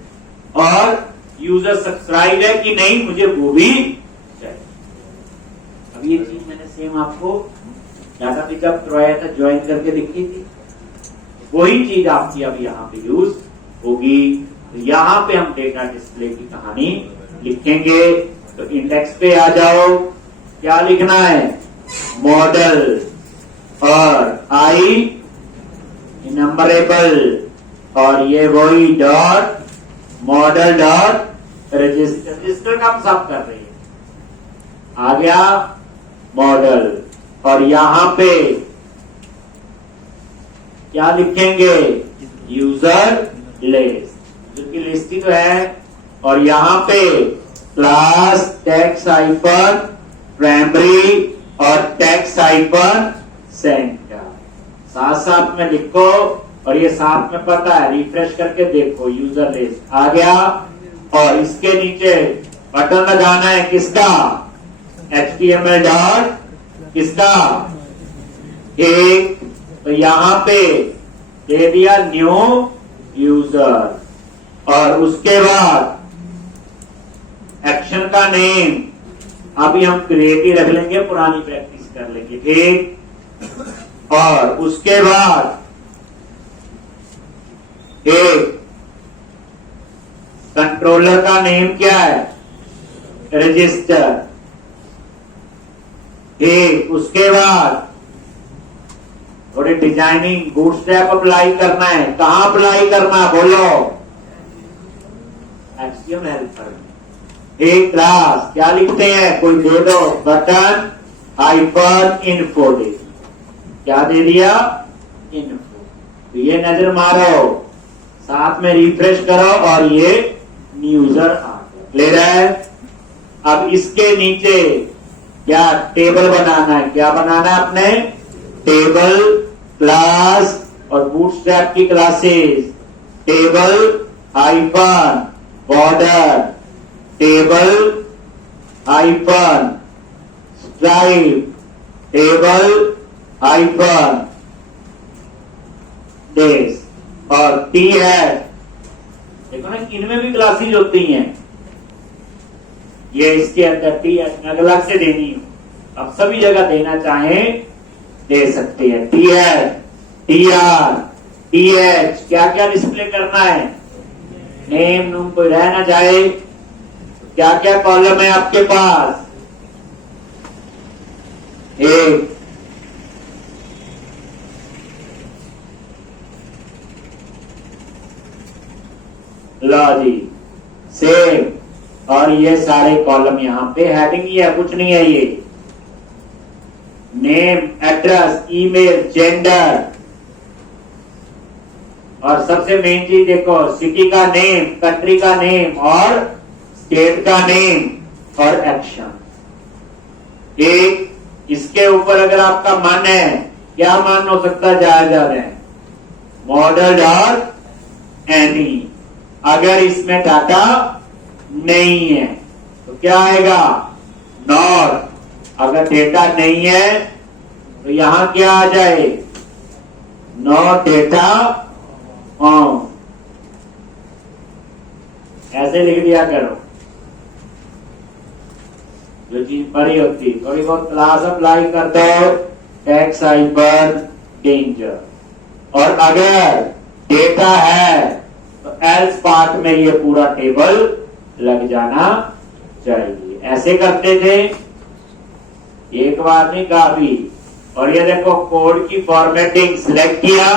और यूजर सब्सक्राइब है कि नहीं मुझे वो भी चाहिए। अब ये चीज मैंने सेम आपको डाटा पिकअप करवाया था, ज्वाइन करके दिखी थी, वही चीज आपकी अब यहाँ पे यूज होगी। तो यहाँ पे हम डेटा डिस्प्ले की कहानी लिखेंगे। तो इंडेक्स पे आ जाओ, क्या लिखना है, मॉडल और आई नंबरेबल, और ये वही dot model dot register, register का हम सब कर रहे हैं। आ गया मॉडल, और यहां पे क्या लिखेंगे, यूजर लिस्ट, जो कि लिस्ट ही तो है। और यहां पे क्लास टैक्स हाइफन प्राइमरी और टैक्स हाइफन सेंटर, साथ साथ में लिखो। और ये साथ में पता है, रिफ्रेश करके देखो, यूजर लिस्ट आ गया। और इसके नीचे बटन लगाना है किसका, HTML डॉट किसका, एक, तो यहां पे दे दिया न्यू यूजर, और उसके बाद एक्शन का नेम अभी हम क्रिएट ही रख लेंगे, पुरानी प्रैक्टिस कर लेंगे, ठीक। और उसके बाद एक कंट्रोलर का नेम क्या है, रजिस्टर, ठीक। उसके बाद थोड़ी डिजाइनिंग बूटस्ट्रैप अप्लाई करना है, कहां अप्लाई करना है बोलो, HTML हेल्पर। एक क्लास क्या लिखते हैं, कोई दे दो, बटन हाइपर इन्फो दे, क्या दे दिया, इन्फो। तो ये नजर मारो, साथ में रिफ्रेश करो, और ये यूजर आ गया, क्लियर है। अब इसके नीचे क्या टेबल बनाना है, क्या बनाना है अपने, टेबल क्लास, और बूटस्ट्रैप की classes, table hyphen border, table hyphen stripe, table hyphen days, और टी है। देखो ना, इनमें भी क्लासेस होती हैं, ये इसके अंदर टी अलग अलग से देनी हो, अब सभी जगह देना चाहें दे सकते हैं। टी है, टी आर, टी एच, क्या क्या डिस्प्ले करना है, नेम नूम कोई रह ना जाए। क्या क्या कॉलम है आपके पास, एक, लो जी, सेव, और ये सारे कॉलम यहां पे हेडिंग ही है, कुछ नहीं है ये, नेम, एड्रेस, ईमेल, जेंडर, और सबसे मेन चीज देखो, सिटी का नेम, कंट्री का नेम, और स्टेट का नेम, और एक्शन। एक इसके ऊपर अगर आपका मन है, क्या मान हो सकता है, ज्यादा है मॉडल डॉट एनी। अगर इसमें डाटा नहीं है तो क्या आएगा, नॉट। अगर डेटा नहीं है तो यहां क्या आ जाए, नो डेटा ऑन, ऐसे लिख दिया करो। जो चीज पढ़ी होती, थोड़ी बहुत क्लास अप्लाई कर दो, टैक्स साइबर डेंजर। और अगर डेटा है तो एल्स पार्ट में ये पूरा टेबल लग जाना चाहिए। ऐसे करते थे, एक बार नहीं काफी। और ये देखो कोड की फॉर्मेटिंग सिलेक्ट किया,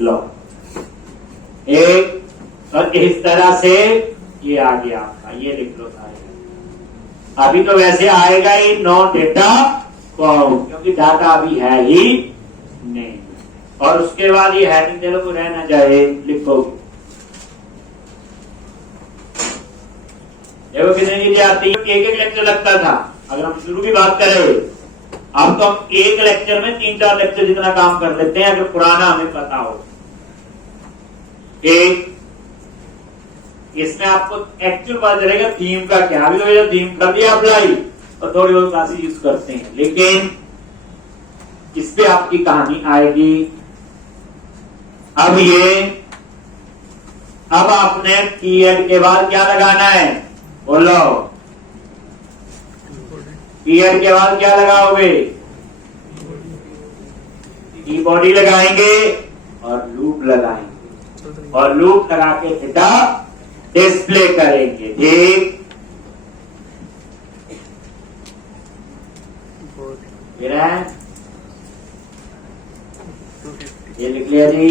लो एक, और इस तरह से ये आ गया आपका, ये लिख लो सारे। अभी तो वैसे आएगा ही नो डेटा फाउंड, क्योंकि डाटा अभी है ही नहीं। और उसके बाद ये हेडिंग दे लो, तो रहना जाए लिखोगे। देखो कितनी चीजें आती है, एक एक लेक्चर लगता था। अगर हम शुरू की बात करें, अब तो हम एक लेक्चर में 3-4 लेक्चर जितना काम कर लेते हैं, अगर पुराना हमें पता हो। एक इसमें आपको एक्चुअल पता चलेगा थीम का क्या। अभी तो थीम कर दिया अप्लाई और थोड़ी बहुत क्लासेस यूज करते हैं, लेकिन इस पे आपकी कहानी आएगी। अब आपने कीवर्ड के बाद क्या लगाना है, बोलो। कीवर्ड के बाद क्या लगाओगे, की बॉडी लगाएंगे और लूप लगाएंगे, और लूप लगा के डेटा डिस्प्ले करेंगे। ठीक, ये लिख लिया जी।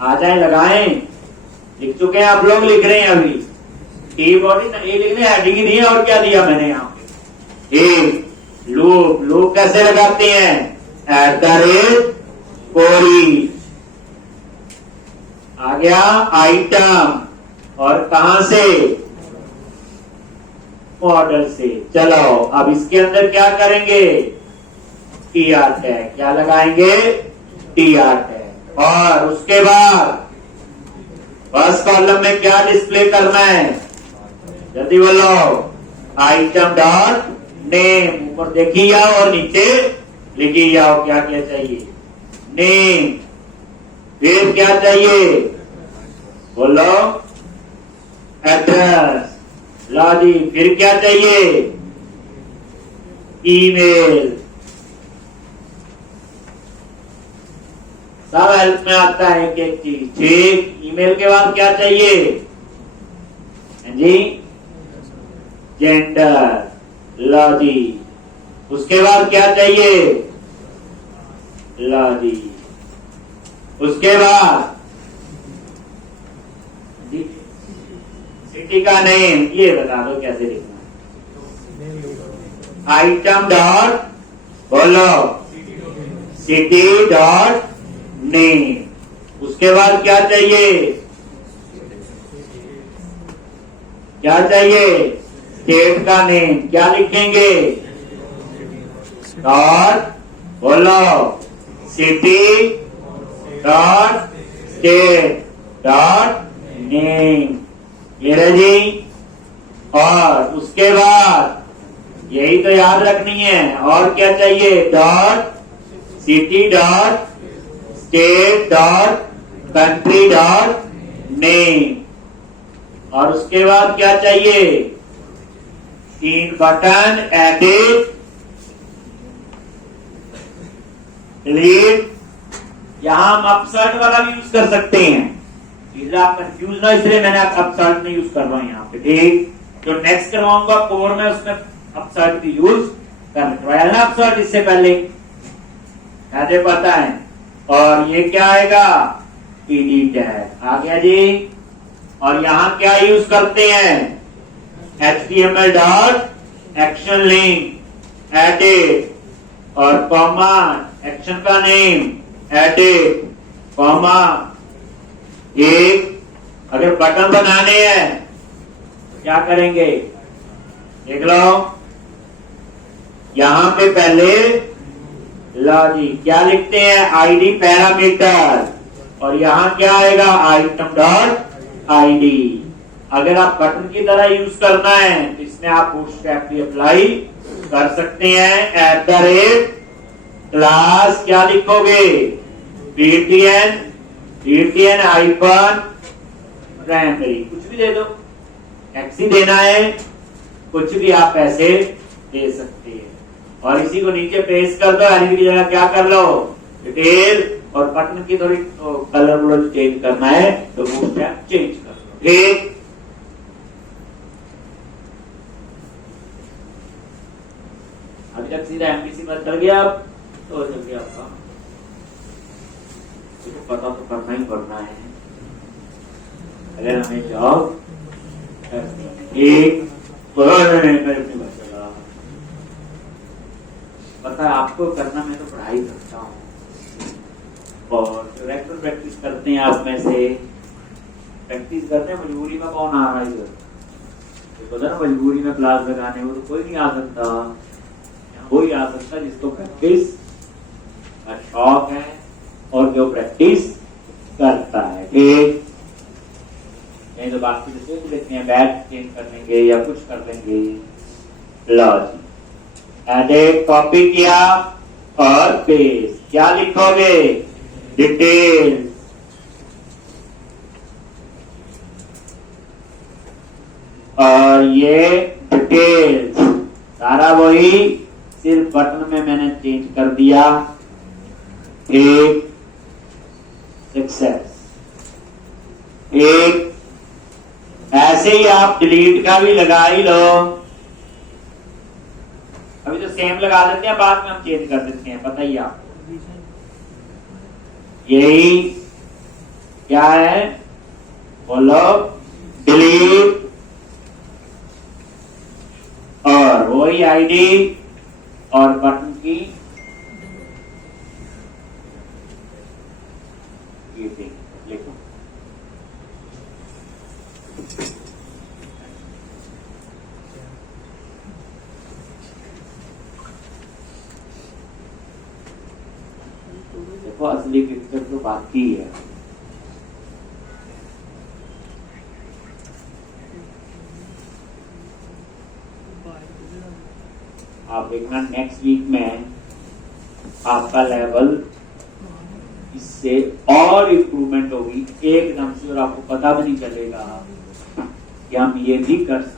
आ जाए, लगाएं। लिख चुके हैं आप लोग, लिख रहे हैं अभी। टी बॉडी ये लिखने हेडिंग ही नहीं है, और क्या दिया मैंने यहाँ पे। लूप, लूप कैसे लगाते हैं, @ कोरी आ गया आइटम, और कहां से, मॉडल से। चलो अब इसके अंदर क्या करेंगे, टीआर टैग, क्या लगाएंगे, टीआर टैग। और उसके बाद फर्स्ट कॉलम में क्या डिस्प्ले करना है, जल्दी बोलो, आइटम डॉट नेम। ऊपर देखी जाओ और नीचे लिखी जाओ क्या क्या चाहिए, नेम। फिर क्या चाहिए, बोलो, एड्रेस। लो जी, फिर क्या चाहिए, ईमेल। सब हेल्प में आता है एक एक चीज। ठीक, ईमेल के बाद क्या चाहिए जी, जेंडर। लो जी, उसके बाद क्या चाहिए, लो जी, उसके बाद सिटी का नेम। ये बता दो कैसे लिखना है, आइटम डॉट, बोलो, सिटी डॉट नेम। उसके बाद क्या चाहिए, क्या चाहिए, स्टेट का नेम। क्या लिखेंगे, डॉट, बोलो, city dot state dot name. ये रहे जी। और उसके बाद यही तो याद रखनी है, और क्या चाहिए, dot city dot state dot country dot name. और उसके बाद क्या चाहिए, 3 बटन, एडिट, डिलीट। यहां हम अपसर्ट वाला भी यूज कर सकते हैं, आप कंफ्यूज ना, इसलिए मैंने अपसर्ट नहीं यूज कर रहा हूं यहाँ पे। ठीक, जो नेक्स्ट करवाऊंगा कोर में, उसमें अपसर्ट भी यूज कर ना, अपसर्ट इससे पहले कैसे पता है। और ये क्या आएगा, पीडी टैग आ गया जी। और यहाँ क्या यूज करते हैं, HTML dot action link, edit, और कॉमा, एक्शन का नेम, एडिट, कॉमा। एक, अगर बटन बनाने हैं तो क्या करेंगे, देख लो, यहां पे पहले ला जी, क्या लिखते हैं? आईडी पैरामीटर, और यहाँ क्या आएगा? Item dot ID. अगर आप बटन की तरह यूज करना है तो इसमें आप बूटस्ट्रैप भी अप्लाई कर सकते हैं। @ क्लास क्या लिखोगे? btn हाइफन प्राइमरी, कुछ भी दे दो, टैक्सी देना है, कुछ भी आप ऐसे दे सकते हैं। और इसी को नीचे पेस्ट कर दो, यानी की जगह क्या कर लो? डिटेल, और बटन की थोड़ी कलर चेंज करना है तो बूटस्ट्रैप चेंज कर दो। ठीक, अभी तक सीधा एमपीसी पर चल गया, अब तो चल गया आपका, तो पता तो करना ही पड़ना है अगर हमें जॉब एक पता है आपको करना। मैं तो पढ़ाई करता हूँ, और जो रेगुलर प्रैक्टिस करते हैं आप में से, प्रैक्टिस करते हैं, मजबूरी में कौन आ रहा है इधर? पता ना, मजबूरी में क्लास लगाने वो तो कोई नहीं आ सकता, वही आ सकता जिसको प्रैक्टिस का शौक है और जो प्रैक्टिस करता है। ठीक, नहीं तो बाकी तो सोच लेते हैं बैच चेंज कर लेंगे या कुछ कर लेंगे। लो जी, एडिट कॉपी किया और पेस्ट, क्या लिखोगे? डिटेल, और ये डिटेल्स सारा वही, सिर्फ बटन में मैंने चेंज कर दिया। एक सक्सेस, एक ऐसे ही आप डिलीट का भी लगा ही लो। अभी तो सेम लगा देते हैं, बाद में हम चेंज कर देते हैं, बताइए आपको। यही क्या है? बोलो, डिलीट, और वही आईडी और बटन की लिखो। देखो, असली पिक्चर तो बाकी है। आप देखना नेक्स्ट वीक में आपका लेवल इससे और इम्प्रूवमेंट होगी एकदम से, और आपको पता भी नहीं चलेगा कि हम ये भी कर सकते।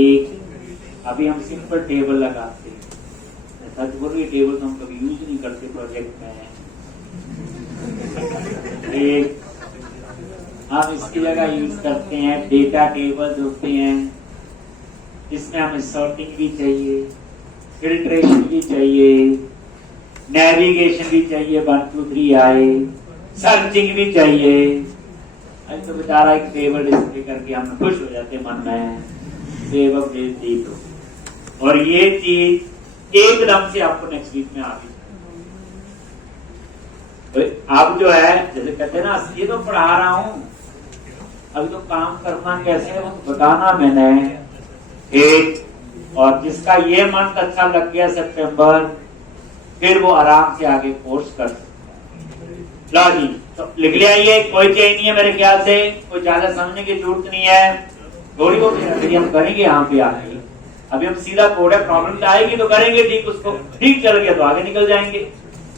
एक अभी हम सिंपल टेबल लगाते हैं, सच बोलो, ये टेबल तो हम कभी यूज नहीं करते प्रोजेक्ट में। एक हम इसकी जगह यूज करते हैं डेटा टेबल होते हैं, इसमें हमें सॉर्टिंग भी चाहिए, फिल्ट्रेशन भी चाहिए, नेविगेशन भी चाहिए, 1 2 3 आए, सर्चिंग भी चाहिए। आज तो बेचारा एक टेबल डिस्प्ले करके हम खुश हो जाते मन में, सेव अप भेज दी तो। और ये चीज एकदम से आपको नेक्स्ट वीक में आ गई। तो अब जो है, जैसे कहते हैं ना, ये तो पढ़ा रहा हूं, अभी तो काम करना कैसे है वो तो बताना मैंने। एक, और जिसका ये मंथ अच्छा लग गया सितंबर, फिर वो आराम से आगे कोर्स कर सकता है। लो जी, तो लिख लिया, ये कोई चेंज नहीं है मेरे ख्याल से, कोई ज्यादा समझने की जरूरत नहीं है। थोड़ी बहुत हम करेंगे यहाँ पे आके, अभी हम सीधा कोड है, प्रॉब्लम तो आएगी तो करेंगे ठीक, उसको ठीक चल गया तो आगे निकल जाएंगे।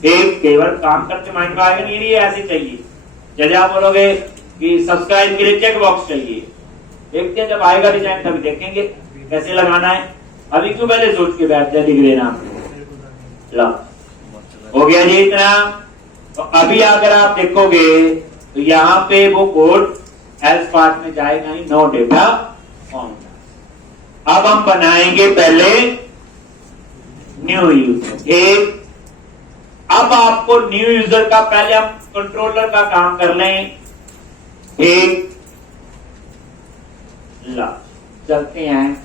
एक केवल काम करते माइंड में आएगा, नहीं ऐसे चाहिए। जैसे आप बोलोगे कि सब्सक्राइब के लिए चेक बॉक्स चाहिए, देखते हैं जब आएगा डिजाइन तभी देखेंगे कैसे लगाना है। अभी क्यों पहले सोच के बैठ जाए, लिख लेना। लो, हो गया जी इतना। तो अभी अगर आप देखोगे तो यहाँ पे वो कोड एल्स पार्ट में जाएगा नहीं, नो डेटा ऑन। अब हम बनाएंगे पहले न्यू यूजर। एक, अब आपको न्यू यूजर का पहले हम कंट्रोलर का काम कर लें। एक, ला चलते हैं,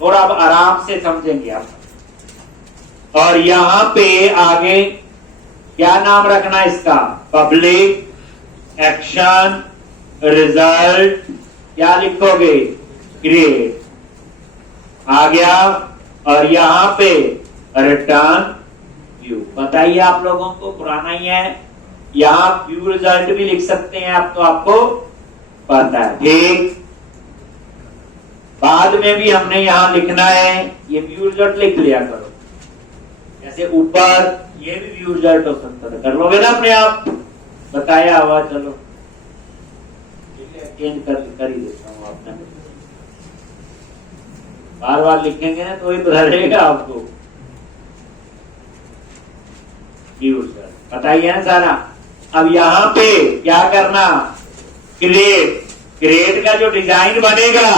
और अब आराम से समझेंगे आप। और यहां पे आगे क्या नाम रखना इसका? पब्लिक एक्शन रिजल्ट, क्या लिखोगे? क्रिएट आ गया। और यहां पे रिटर्न व्यू। बताइए आप लोगों को, पुराना ही है, यहाँ व्यू रिजल्ट भी लिख सकते हैं आप, तो आपको पता है। ठीक, बाद में भी हमने यहाँ लिखना है, ये व्यू रिजल्ट लिख लिया करो। जैसे ऊपर ये भी व्यू रिजल्ट हो सकता था, कर लोगे ना अपने आप, बताया हुआ। चलो चेंज कर ही देता हूँ, आपने बार बार लिखेंगे ना तो ही पता रहेगा आपको। व्यू रिजल्ट बताइए ना सारा। अब यहाँ पे क्या करना, क्रिएट का जो डिजाइन बनेगा,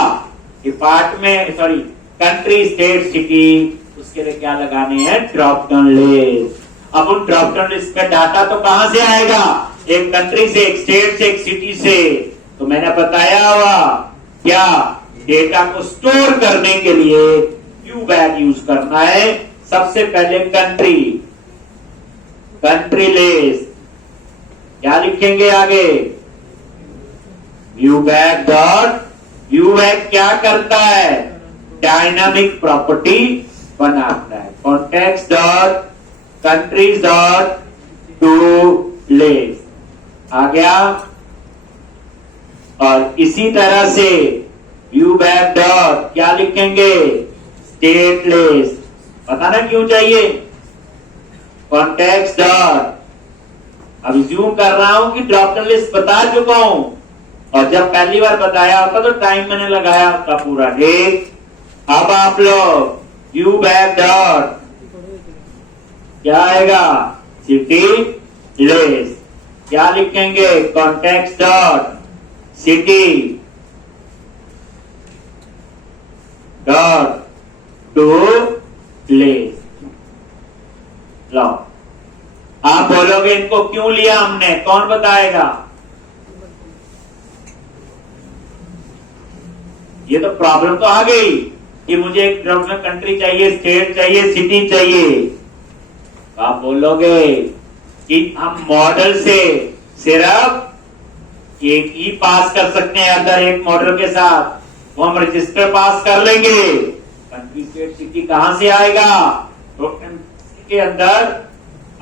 department sorry country state city, उसके लिए क्या लगाने हैं, ड्रॉप डाउन लिस्ट। अब उन ड्रॉप डाउन लिस्ट में डाटा तो कहां से आएगा, एक कंट्री से, एक स्टेट से, एक सिटी से। तो मैंने बताया हुआ क्या, डेटा को स्टोर करने के लिए व्यू बैग यूज करना है। सबसे पहले कंट्री लिस्ट, क्या लिखेंगे आगे, व्यू बैग क्या करता है, डायनामिक प्रॉपर्टी बनाता है। Context dot countries dot to list आ गया। और इसी तरह से व्यू बैग डॉट क्या लिखेंगे, स्टेट लिस्ट। पता ना क्यों चाहिए, कॉन्टेक्स्ट डॉट, अब ज्यूम कर रहा हूं कि ड्रॉप डाउन लिस्ट बता चुका हूं, और जब पहली बार बताया होता तो टाइम मैंने लगाया होता पूरा। ठीक, अब आप लोग व्यू बैग डॉट क्या आएगा, सिटी लिस्ट, क्या लिखेंगे, context dot city dot to list. लो, आप बोलोगे इनको क्यों लिया हमने, कौन बताएगा, ये तो प्रॉब्लम तो आ गई कि मुझे एक ड्रग में कंट्री चाहिए, स्टेट चाहिए, सिटी चाहिए। तो आप बोलोगे कि हम मॉडल से सिर्फ एक ही पास कर सकते हैं, अंदर एक मॉडल के साथ, तो हम रजिस्टर पास कर लेंगे। कंट्री स्टेट सिटी कहां से आएगा, तो के अंदर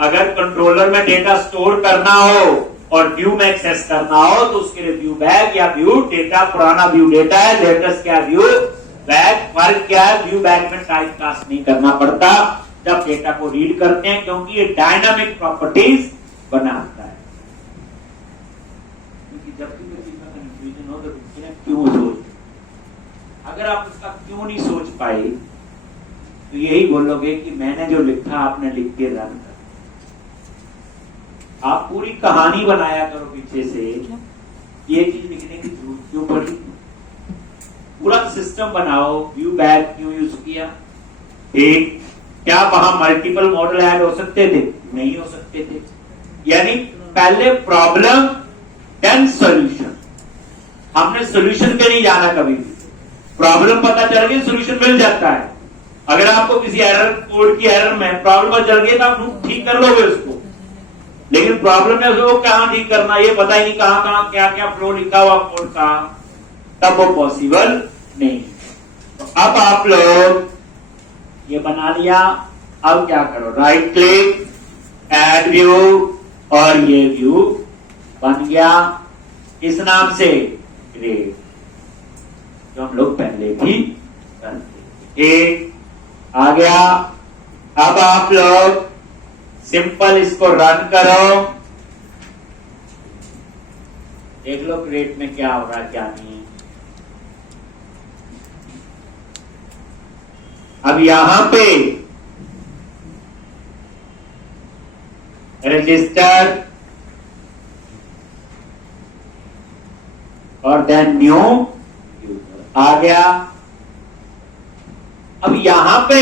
अगर कंट्रोलर में डेटा स्टोर करना हो और व्यू में एक्सेस करना हो तो उसके लिए व्यू बैग या व्यू डेटा, पुराना व्यू डेटा है, लेटेस्ट क्या व्यू बैग। फर्क क्या है, व्यू बैग में टाइप कास्ट नहीं करना पड़ता जब डेटा को रीड करते हैं, क्योंकि ये डायनामिक प्रॉपर्टीज बनाता है। क्योंकि जब भी कोई चीज का कंफ्यूजन हो तो क्यों सोच, अगर आप उसका क्यों नहीं सोच पाए तो यही बोलोगे कि मैंने जो लिखा आपने लिख के रन कर। आप पूरी कहानी बनाया करो पीछे से, ये चीज लिखने की जरूरत क्यों पड़ी, पूरा सिस्टम बनाओ। व्यू बैग क्यों यूज किया, एक क्या वहां मल्टीपल मॉडल ऐड हो सकते थे, नहीं हो सकते थे। यानी पहले प्रॉब्लम देन सॉल्यूशन, हमने सॉल्यूशन पे नहीं जाना कभी भी। प्रॉब्लम पता चल गई, सॉल्यूशन मिल जाता है। अगर आपको किसी एरर, कोड की एरर में प्रॉब्लम चल गई तो आप ठीक कर लोगे उसको, लेकिन प्रॉब्लम है उसको कहां ठीक करना ये पता ही नहीं, कहां कहां क्या क्या फ्लो लिखा हुआ कोड का, तब वो पॉसिबल नहीं। तो अब आप लोग ये बना लिया, अब क्या करो, राइट क्लिक, ऐड व्यू, और ये व्यू बन गया इस नाम से ग्रेड, जो हम लोग पहले भी करते। एक आ गया। अब आप लोग सिंपल इसको रन करो, देख लो ग्रेड में क्या हो रहा है क्या नहीं। अब यहां पे रजिस्टर और देन न्यू आ गया। अब यहां पे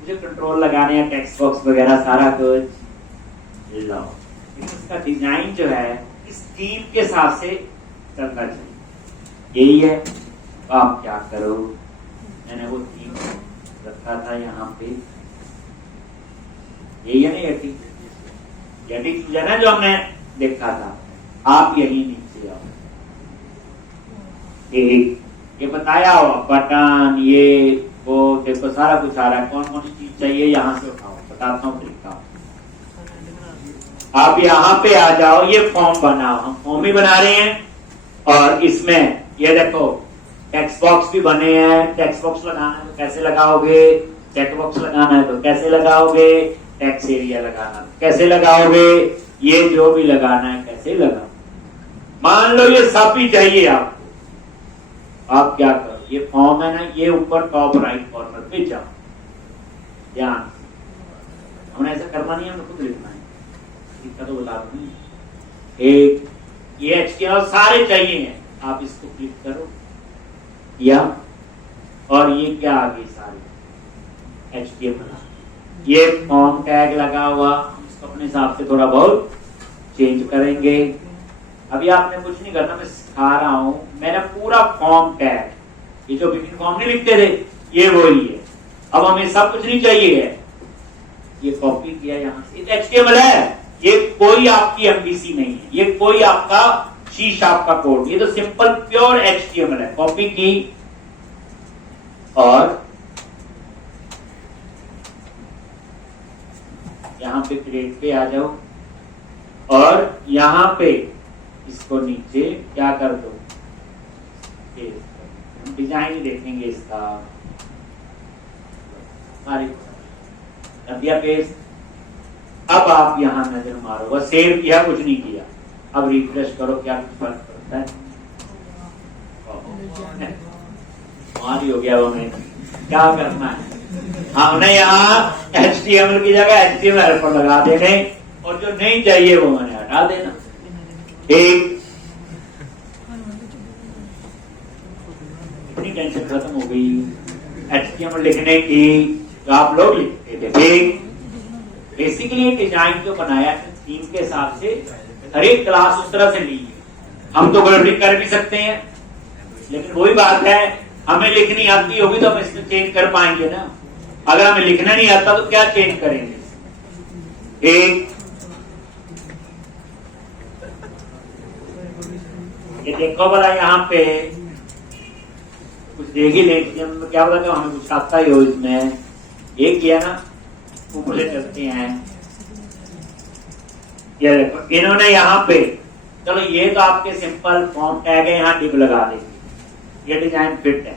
मुझे कंट्रोल लगाने हैं, टेक्स्ट बॉक्स वगैरह सारा कुछ लो, इसका डिजाइन जो है इस थीम के हिसाब से चलना चाहिए, यही है। तो आप क्या करो, मैंने वो थीम रखा था यहाँ पे, यही है ना, यदि चीज है ना जो हमने देखा था, आप यही नीचे आओ। ये बताया हो बटन, ये वो देखो सारा कुछ आ रहा है, कौन कौन सी चीज चाहिए यहाँ से उठाओ, बताता हूँ तरीका। आप यहाँ पे आ जाओ, ये फॉर्म बनाओ, हम फॉर्म ही बना रहे हैं। और इसमें ये देखो टेक्स्ट बॉक्स भी बने हैं। टेक्स्ट बॉक्स लगाना है तो कैसे लगाओगे, चेक बॉक्स लगाना है तो कैसे लगाओगे, टेक्स्ट एरिया लगाना है कैसे लगाओगे, ये जो भी लगाना है कैसे लगाओ। मान लो ये सब भी चाहिए आपको, आप क्या करो, ये फॉर्म है ना, ये ऊपर टॉप राइट कॉर्नर पे जाओ, ध्यान हमने ऐसा करना नहीं है, हमें खुद लिखना है, इसका तो बता दूं। एक ये HTML सारे चाहिए हैं, आप इसको क्लिक करो या, और ये क्या आ गई सारी HTML, ये फॉर्म टैग लगा हुआ, हम इसको अपने हिसाब से थोड़ा बहुत चेंज करेंगे। अभी आपने कुछ नहीं करना, मैं सिखा रहा हूं। मैंने पूरा फॉर्म टैग, ये जो बिगिन फॉर्म नहीं लिखते थे, ये वही है। अब हमें सब कुछ नहीं चाहिए है, ये कॉपी किया यहां से, ये HTML है, ये कोई आपकी MVC नहीं है, ये कोई आपका C# का कोड, ये तो सिंपल प्योर HTML है। कॉपी की और यहां पे क्रिएट पे आ जाओ, और यहां पे इसको नीचे क्या कर दो, डिजाइन देखेंगे इसका, कर दिया पेस्ट। अब आप यहां नजर मारो, बस सेव किया, कुछ नहीं किया। अब रिफ्रेश करो, क्या कुछ फर्क पड़ता है, मारी हो गया। हमें क्या करना है, हमने यहाँ HTML की जगह HTML हेल्पर लगा देने, और जो नहीं चाहिए वो मैंने हटा देना। एक इतनी टेंशन खत्म हो गई HTML लिखने की, जो आप लोग लिखते थे। बेसिकली डिजाइन जो बनाया है थीम के हिसाब से, हर एक क्लास उस तरह से ली है। हम तो गड़बड़ी कर भी सकते हैं, लेकिन वही बात है, हमें लिखनी आती होगी तो हम इसमें चेंज कर पाएंगे ना। अगर हमें लिखना नहीं आता तो क्या चेंज करेंगे। एक ये देखो भला, यहाँ पे कुछ देख ही लेंगे, क्या पता हमें कुछ आता ही हो इसमें। एक किया ना, ऊपर चलते हैं, ये देखो इन्होंने यहाँ पे, चलो ये तो आपके सिंपल फॉर्म टैग है, यहाँ डिव लगा देंगे, ये डिजाइन फिट है।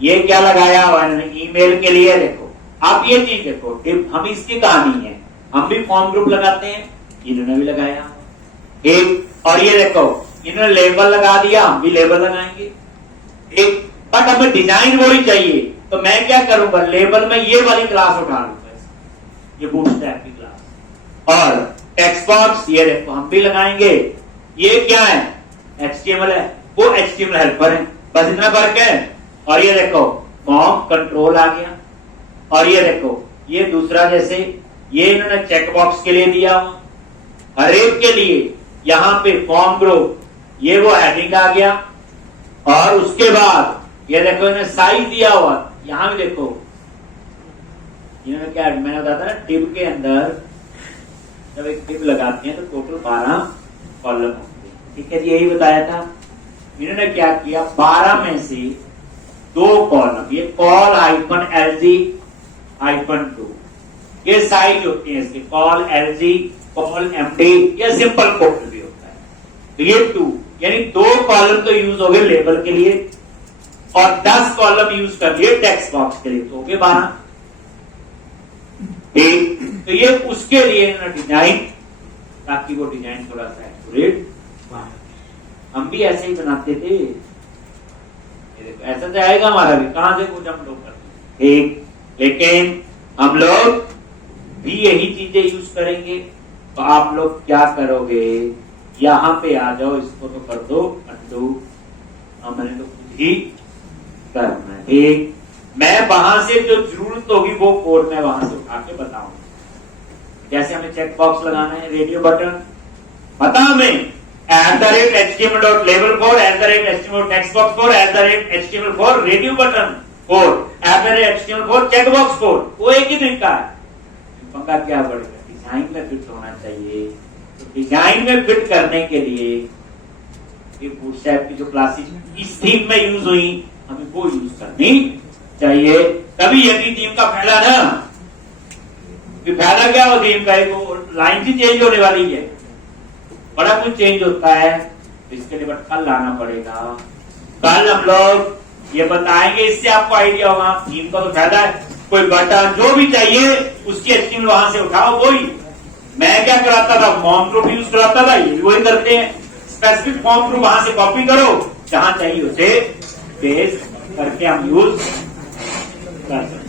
ये क्या लगाया हुआ है ईमेल के लिए, देखो आप ये चीज देखो, डिव हम इसकी कहानी है, हम भी फॉर्म ग्रुप लगाते हैं, इन्होंने भी लगाया एक। और ये देखो इन्होंने लेबल लगा दिया, हम भी लेबल लगाएंगे एक। बट हमें डिजाइन वही चाहिए, तो मैं क्या करूंगा, लेबल में ये वाली क्लास उठा लूंगा, ये बूटस्ट्रैप की क्लास। और टेक्स्ट बॉक्स ये देखो हम भी लगाएंगे, ये क्या है HTML है, वो HTML हेल्पर है, बस इतना फर्क है। और ये देखो फॉर्म कंट्रोल आ गया, और ये देखो ये दूसरा, जैसे ये इन्होंने चेक बॉक्स के लिए दिया हुआ, हर एक के लिए यहाँ पे फॉर्म ग्रुप, ये वो हेडिंग आ गया। और उसके बाद ये देखो इन्होंने साइज दिया हुआ, यहां भी देखो इन्होंने क्या, मैंने बताया था ना डिव के अंदर जब एक डिव लगाते हैं तो टोटल 12 कॉलम होते हैं, ठीक है जी, यही बताया था। इन्होंने क्या किया, 12 में से 2 कॉलम, ये कॉल -LG-2, ये साइज होती है इसके, कॉल LG, कॉल MD, ये सिंपल कोड भी होता है। तो ये 2 यानी 2 कॉलम तो यूज हो गए लेबल के लिए, और 10 कॉलम यूज कर लिए टेक्स्ट बॉक्स के लिए, तो हो गए 12। तो ये उसके लिए डिजाइन, ताकि वो डिजाइन थोड़ा सा एक्यूरेट, हम भी ऐसे ही बनाते थे, ऐसा तो आएगा हमारा भी, कहां से कुछ हम लोग करते हैं, लेकिन हम लोग भी यही चीजें यूज करेंगे। तो आप लोग क्या करोगे, यहां पे आ जाओ, इसको तो कर दो अंडू, मैंने तो खुद ही करना है। एक मैं वहां से जो जरूरत होगी वो कोड मैं वहां से उठा के बताऊंगा। जैसे हमें चेक बॉक्स लगाना है, रेडियो बटन, पता हमें @HTML.label4, @HTML.textbox4, @HTML4 radio button code, @HTML4 check box code, वो एक ही तरीका है। पंगा क्या पड़ेगा, डिजाइन में फिट होना चाहिए। तो डिजाइन में फिट करने के लिए ये बूटस्ट्रैप की जो क्लासेस इस थीम में यूज हुई, हमें वो यूज करनी चाहिए, तभी यदि थीम का फायदा ना, कि फायदा क्या हो थीम का, एक लाइन ही चेंज होने वाली है, बड़ा कुछ चेंज होता है, इसके लिए बट कल लाना पड़ेगा। कल हम लोग ये बताएंगे, इससे आपको आइडिया होगा थीम का तो फायदा है। कोई बटन जो भी चाहिए उसकी एचटीएमएल वहां से उठाओ, वही मैं क्या कराता था, फॉर्म प्रूफ यूज कराता था, ये भी वही करते हैं। स्पेसिफिक फॉर्म प्रूफ वहां से कॉपी करो, जहां चाहिए उसे पेस्ट करके हम यूज कर सकते हैं।